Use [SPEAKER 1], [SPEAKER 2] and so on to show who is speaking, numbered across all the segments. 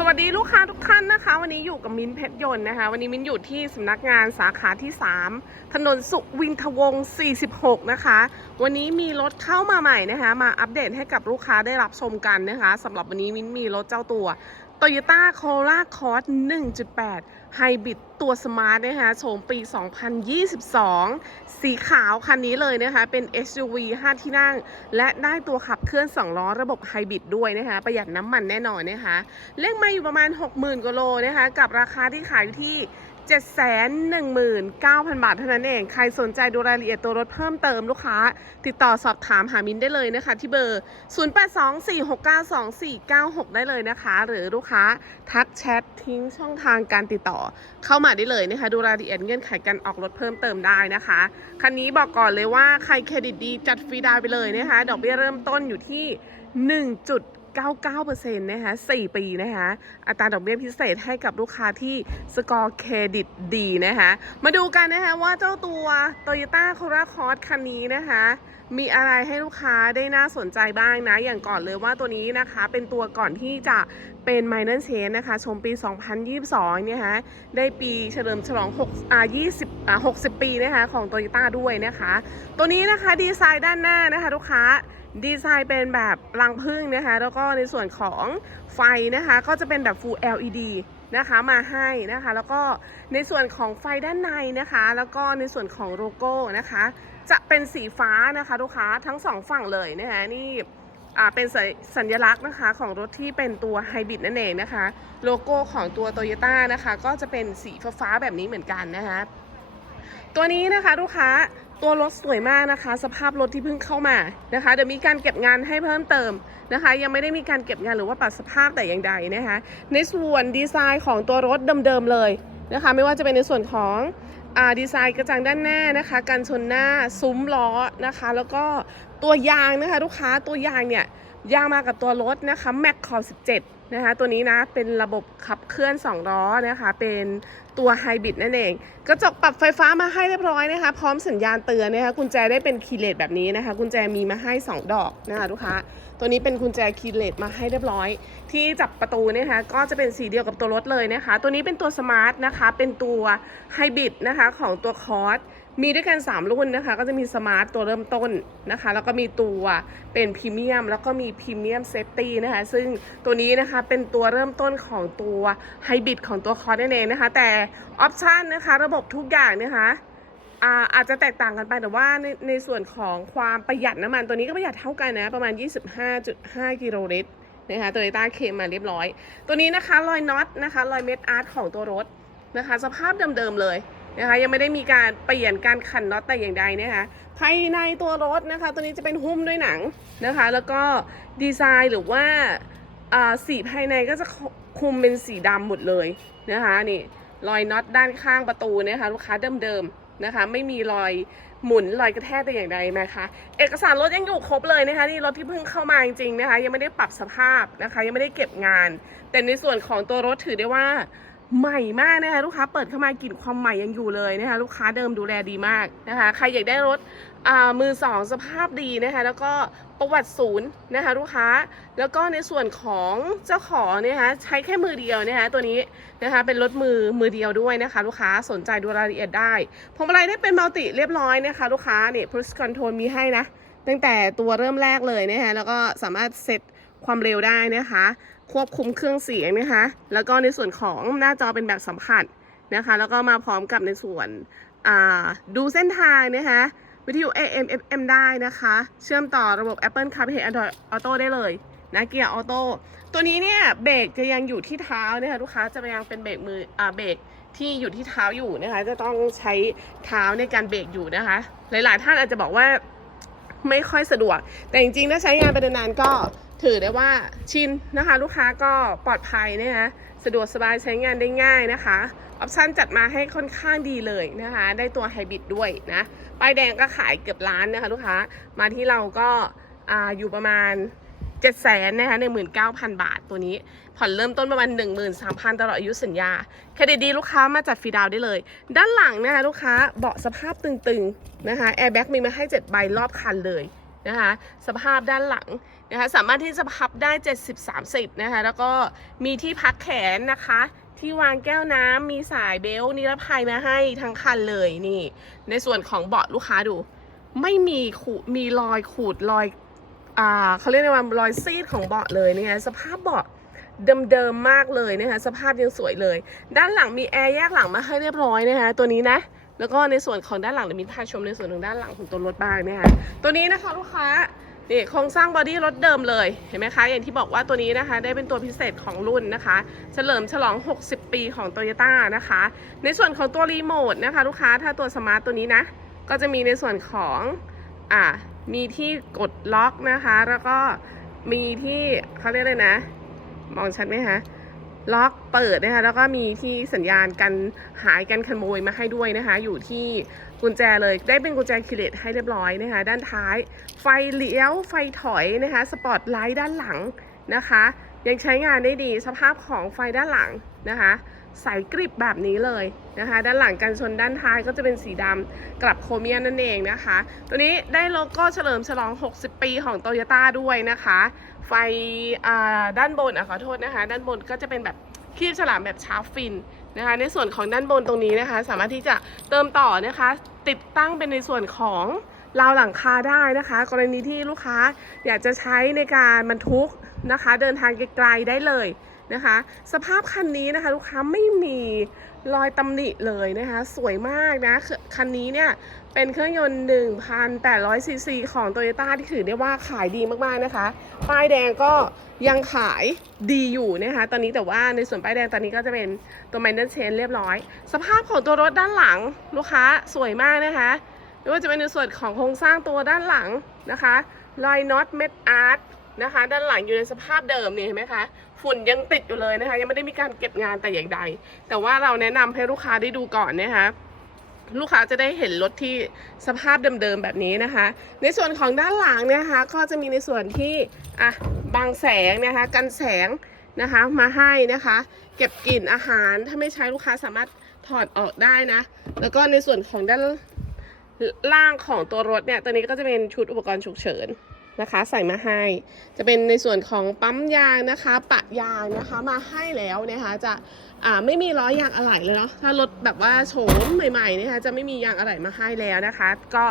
[SPEAKER 1] สวัสดีลูกค้าทุกท่านนะคะ วันนี้อยู่กับมิ้นเพชรยนต์นะคะ วันนี้มิ้นอยู่ที่สำนักงานสาขาที่ 3 ถนนสุวินทวงศ์46 นะคะ วันนี้มีรถเข้ามาใหม่นะคะ มาอัปเดตให้กับลูกค้าได้รับชมกันนะคะสำหรับวันนี้มิ้นมีรถเจ้าตัว Toyota Corolla Cross 1.8 Hybrid ตัวสมาร์ทนะคะโฉมปี 2022 สีขาวคันนี้เลยนะคะ เป็น SUV 5 ที่นั่ง และได้ตัวขับเคลื่อน 2 ล้อระบบไฮบริดด้วยนะคะ ประหยัดน้ำมันแน่นอนนะคะ เลขมาอยู่ประมาณ 60,000กว่าโลนะคะ กับราคาที่ขายอยู่ที่ 719,000 บาทเท่านั้นเอง ใครสนใจดูรายละเอียดตัวรถเพิ่มเติมลูกค้า ติดต่อสอบถามหามินได้เลยนะคะ ที่เบอร์ 0824692496 ได้เลยนะคะ หรือลูกค้าทักแชททิ้งช่องทางการติดต่อเข้ามาได้เลยนะคะ ดูรายละเอียดเงื่อนไขการออกรถเพิ่มเติมได้นะคะ คันนี้บอกก่อนเลยว่าใครเครดิตดีจัดฟรีดาวไปเลยนะคะ ดอกเบี้ยเริ่มต้นอยู่ที่ 99%นะคะ4ปีนะคะอัตราดอกเบี้ยพิเศษให้กับลูกค้าที่สกอร์เครดิตดีนะคะมาดูกันนะคะว่าเจ้าตัว Toyota c o r a c o s คันนี้นะคะมีอะไรให้ลูกค้าได้น่าสนใจบ้างนะ อย่างก่อนเลยว่าตัวนี้นะคะเป็นตัวก่อนที่จะเป็น Minor Change นะคะ ชมปี 2022 เนี่ยฮะ ได้ปีเฉลิมฉลอง6อ่า20อ่า60 ปีนะคะของ Toyota ด้วยนะคะ ตัวนี้นะคะดีไซน์ด้านหน้านะคะลูกค้า ดีไซน์เป็นแบบรังผึ้งนะคะ แล้วก็ในส่วนของไฟนะคะ ก็จะเป็นแบบ Full LED นะคะมาให้นะคะ แล้วก็ในส่วนของไฟด้านในนะคะ แล้วก็ในส่วนของโลโก้นะคะ จะเป็นสีฟ้านะคะลูกค้าทั้งสองฝั่งเลยนะคะนี่เป็นส,สัญลักษณ์นะคะของรถที่เป็นตัวไฮบริดนั่นเองนะคะ โลโก้ของตัว t o y ยต้นะคะ ก็จะเป็นสีฟ้าแบบนี้เหมือนกันนะคะ ตัวนี้นะคะลูกค้า ตัวรถสวยมากนะคะ สภาพรถที่เพิ่งเข้ามานะคะเดี๋ยวมีการเก็บงานให้เพิ่มเติมนะคะ ยังไม่ได้มีการเก็บงานหรือว่าปรับสภาพแต่อย่างใดนะคะ ในส่วนดีไซน์ของตัวรถเดิมๆเลยนะคะ ไม่ว่าจะเป็นในส่วนของอดีไซน์กระจังด้านหน้านะคะการชนหน้าซุ้มล้อนะคะ แล้วก็ตัวยางนะคะ ลูกค้าตัวยางเนี่ยยางมากับตัวรถนะคะแม็กคอ17นะคะตัวนี้นะเป็นระบบขับเคลื่อน 2 ล้อนะคะเป็นตัวไฮบริดนั่นเอง กระจกปรับไฟฟ้ามาให้เรียบร้อยนะคะ พร้อมสัญญาณเตือนนะคะกุญแจได้เป็นคีย์เลสแบบนี้นะคะ กุญแจมีมาให้ 2 ดอกนะคะลูกค้าตัวนี้เป็นกุญแจคีย์เลสมาให้เรียบร้อย ที่จับประตูนยนะคะก็จะเป็นสีเดียวกับตัวรถเลยนะคะ ตัวนี้เป็นตัวสมาร์ทนะคะเป็นตัวไฮบริดนะคะของตัวคอร์สมีด้วยกัน 3 รุ่นนะคะ ก็จะมีสมาร์ทตัวเริ่มต้นนะคะ แล้วก็มีตัวเป็นพรีเมียมแล้วก็มีพรีเมียมเซฟตี้นะคะ ซึ่งตัวนี้นะคะเป็นตัวเริ่มต้นของตัวไฮบริดของตัวคอร์สนั่นเองนะคะ แต่ออปชันนะคะ ระบบทุกอย่างนะคะอ่าอาจจะแตกต่างกันไปแต่ว่าในในส่วนของความประหยัดน้ำมันตัวนี้ก็ประหยัดเท่ากันนะ ประมาณ 25.5 กิโลลิตรนะคะตัว Toyota เคมาเรียบร้อย ตัวนี้นะคะรอยน็อตนะคะรอยเม็ดอาร์ตของตัวรถนะคะ สภาพเดิมๆเลยนะคะยังไม่ได้มีการเปลี่ยนการขันน็อตแต่อย่างใดนะคะภายในตัวรถนะคะ ตัวนี้จะเป็นหุ้มด้วยหนังนะคะ แล้วก็ดีไซน์หรือว่า สีภายในก็จะคุมเป็นสีดำหมดเลยนะคะนี่รอยน็อตด้านข้างประตูนะคะลูกค้าเดิมๆนะคะ ไม่มีรอยหมุนรอยกระแทกแต่อย่างใดนะคะ เอกสารรถยังอยู่ครบเลยนะคะนี่รถที่เพิ่งเข้ามาจริงๆนะคะ ยังไม่ได้ปรับสภาพนะคะ ยังไม่ได้เก็บงาน แต่ในส่วนของตัวรถถือได้ว่า ใหม่มากนะคะลูกค้าเปิดเข้ามากลิ่นความใหม่ยังอยู่เลยนะคะลูกค้าเดิมดูแลดีมากนะคะใครอยากได้รถมือสองสภาพดีนะคะแล้วก็ประวัติศูนย์นะคะลูกค้าแล้วก็ในส่วนของเจ้าของเนี่ยนะคะใช้แค่มือเดียวนะคะตัวนี้นะคะเป็นรถมือมือเดียวด้วยนะคะลูกค้าสนใจดูรายละเอียดได้พวงมาลัยได้เป็นมัลติเรียบร้อยนะคะลูกค้าเนี่ย push control มีให้นะตั้งแต่ตัวเริ่มแรกเลยนะคะแล้วก็สามารถเซต ความเร็วได้นะคะ ควบคุมเครื่องเสียงนะคะ แล้วก็ในส่วนของหน้าจอเป็นแบบสัมผัสนะคะ แล้วก็มาพร้อมกับในส่วนดูเส้นทางนะคะวิทยุ AM FM ได้นะคะ เชื่อมต่อระบบ Apple CarPlay Android Auto ได้เลยนะเกียร์ออโต้ตัวนี้เนี่ยเบรกจะยังอยู่ที่เท้านะคะลูกค้าจะยังเป็นเบรกมืออ่าเบรกที่อยู่ที่เท้าอยู่นะคะ จะต้องใช้เท้าในการเบรกอยู่นะคะ หลาย ๆ ท่านอาจจะบอกว่าไม่ค่อยสะดวก แต่จริงๆถ้าใช้งานไปนานๆก็ ถือได้ว่าชินนะคะ ลูกค้าก็ปลอดภัยนะคะสะดวกสบายใช้งานได้ง่ายนะคะออปชันจัดมาให้ค่อนข้างดีเลยนะคะ ได้ตัวไฮบริดด้วยนะป้ายแดงก็ขายเกือบล้านนะคะ ลูกค้ามาที่เราก็อาอยู่ประมาณ7 0 0 0 0นะคะ19,000 บาทตัวนี้ ผ่อนเริ่มต้นประมาณ 13,000 ตลอดอายุสัญญาเครดิตดีลูกค้ามาจัดฟรีดาวได้เลย ด้านหลังนะคะลูกค้าเบาะสภาพตึงๆนะคะแอร์แบ็กมีมาให้ 7 ใบรอบคันเลย นะคะสภาพด้านหลังนะคะสามารถที่จะพับได้ 70-30นะคะแล้วก็มีที่พักแขนนะคะที่วางแก้วน้ำมีสายเบลนิรภัยมาให้ทั้งคันเลยนี่ ในส่วนของเบาะลูกค้าดู ไม่มีขูดมีรอยขูดรอยอ่าเขาเรียกว่ารอยซีดของเบาะเลยนะคะสภาพเบาะเดิมๆมากเลยนะคะสภาพยังสวยเลย ด้านหลังมีแอร์แยกหลังมาให้เรียบร้อยนะคะตัวนี้นะ แล้วก็ในส่วนของด้านหลังเดี๋ยวมินพาชมในส่วนของด้านหลังของตัวรถบ้างนะคะตัวนี้นะคะลูกค้านี่โครงสร้างบอดี้รถเดิมเลยเห็นไหมคะ อย่างที่บอกว่าตัวนี้นะคะ ได้เป็นตัวพิเศษของรุ่นนะคะ เฉลิมฉลอง 60 ปีของ t o y ยต้นะคะ ในส่วนของตัวรีโมทนะคะ ลูกค้าถ้าตัวสมาร์ตตัวนี้นะ ก็จะมีในส่วนของอ่ามีที่กดล็อกนะคะ แล้วก็มีที่เขาเรียกเลยนะ มองชัดไหมคะ ล็อกเปิดนะคะแล้วก็มีที่สัญญาณกันหายกันขโมยมาให้ด้วยนะคะ อยู่ที่กุญแจเลยได้เป็นกุญแจคิเลตให้เรียบร้อยนะคะ ด้านท้าย ไฟเลี้ยวไฟถอยนะคะสปอตไลท์ด้านหลังนะคะ ยังใช้งานได้ดีสภาพของไฟด้านหลังนะคะ ใสกริบแบบนี้เลยนะคะ ด้านหลังกันชนด้านท้ายก็จะเป็นสีดำกลับโครเมียมนั่นเองนะคะ ตัวนี้ได้โลโก้เฉลิมฉลอง 60 ปีของโตโยต้าด้วยนะคะ ไฟอ่าด้านบนอะขอโทษนะคะ ด้านบนก็จะเป็นแบบคีบฉลามแบบชาร์ฟฟินนะคะ ในส่วนของด้านบนตรงนี้นะคะ สามารถที่จะเติมต่อนะคะ ติดตั้งเป็นในส่วนของราวหลังคาได้นะคะ กรณีที่ลูกค้าอยากจะใช้ในการบรรทุกนะคะ เดินทางไกลๆได้เลย นะคะ สภาพคันนี้นะคะ ลูกค้าไม่มีรอยตำหนิเลยนะคะ สวยมากนะคันนี้เนี่ยเป็นเครื่องยนต์ 1,800ซีซีของ t o y ยต้ที่ถือได้ว่าขายดีมากๆนะคะ ป้ายแดงก็ยังขายดีอยู่นะคะ ตอนนี้แต่ว่าในส่วนป้ายแดงตอนนี้ก็จะเป็นตัว m ม n น e r Chain เรียบร้อย สภาพของตัวรถด้านหลังลูกค้าสวยมากนะคะไม่ว่าจะเป็นในส่วนของโครงสร้างตัวด้านหลังนะคะ รอยน็อตเม็ดอาร์ต นะคะ ด้านหลังอยู่ในสภาพเดิมนี่เห็นไหมคะฝุ่นยังติดอยู่เลยนะคะ ยังไม่ได้มีการเก็บงานแต่อย่างใด แต่ว่าเราแนะนำให้ลูกค้าได้ดูก่อนนะคะลูกค้าจะได้เห็นรถที่สภาพเดิมๆแบบนี้นะคะ ในส่วนของด้านหลังนะคะ ก็จะมีในส่วนที่อะบางแสงนะคะ กันแสงนะคะมาให้นะคะ เก็บกลิ่นอาหารถ้าไม่ใช้ลูกค้าสามารถถอดออกได้นะ แล้วก็ในส่วนของด้านล่างของตัวรถเนี่ยตัวนี้ก็จะเป็นชุดอุปกรณ์ฉุกเฉิน นะคะ ใส่มาให้ จะเป็นในส่วนของปั๊มยางนะคะ ปะยางนะคะมาให้แล้วนะคะจะอ่าไม่มีล้อยางอะไหล่เลยเนาะถ้ารถแบบว่าโฉมใหม่ๆนะคะจะไม่มียางอะไหล่มาให้แล้วนะคะ ก็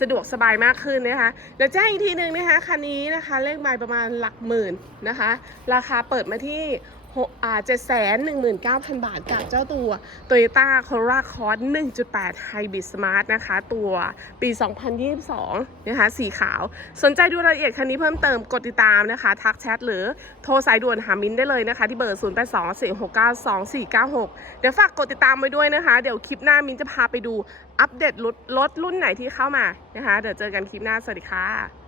[SPEAKER 1] สะดวกสบายมากขึ้นนะคะเดี๋ยวแจ้งอีกทีหนึ่งนะคะคันนี้นะคะเลขไมล์ประมาณหลักหมื่นนะคะ ราคาเปิดมาที่ เจ็ดแสนหนึ่งหมื่นเก้าพันบาทกับเจ้าตัว Toyota Corolla Cross 1.8 Hybrid Smart นะคะ ตัวปี 2022 นะคะ สีขาว สนใจดูรายละเอียดคันนี้เพิ่มเติมกดติดตามนะคะ ทักแชทหรือโทรสายด่วนหามินได้เลยนะคะ ที่เบอร์ 0 8 2 4 6 9 2 4 9 6 เดี๋ยวฝากกดติดตามไว้ด้วยนะคะ เดี๋ยวคลิปหน้ามินจะพาไปดูอัปเดตรถรถรุ่นไหนที่เข้ามานะคะ เดี๋ยวเจอกันคลิปหน้า สวัสดีค่ะ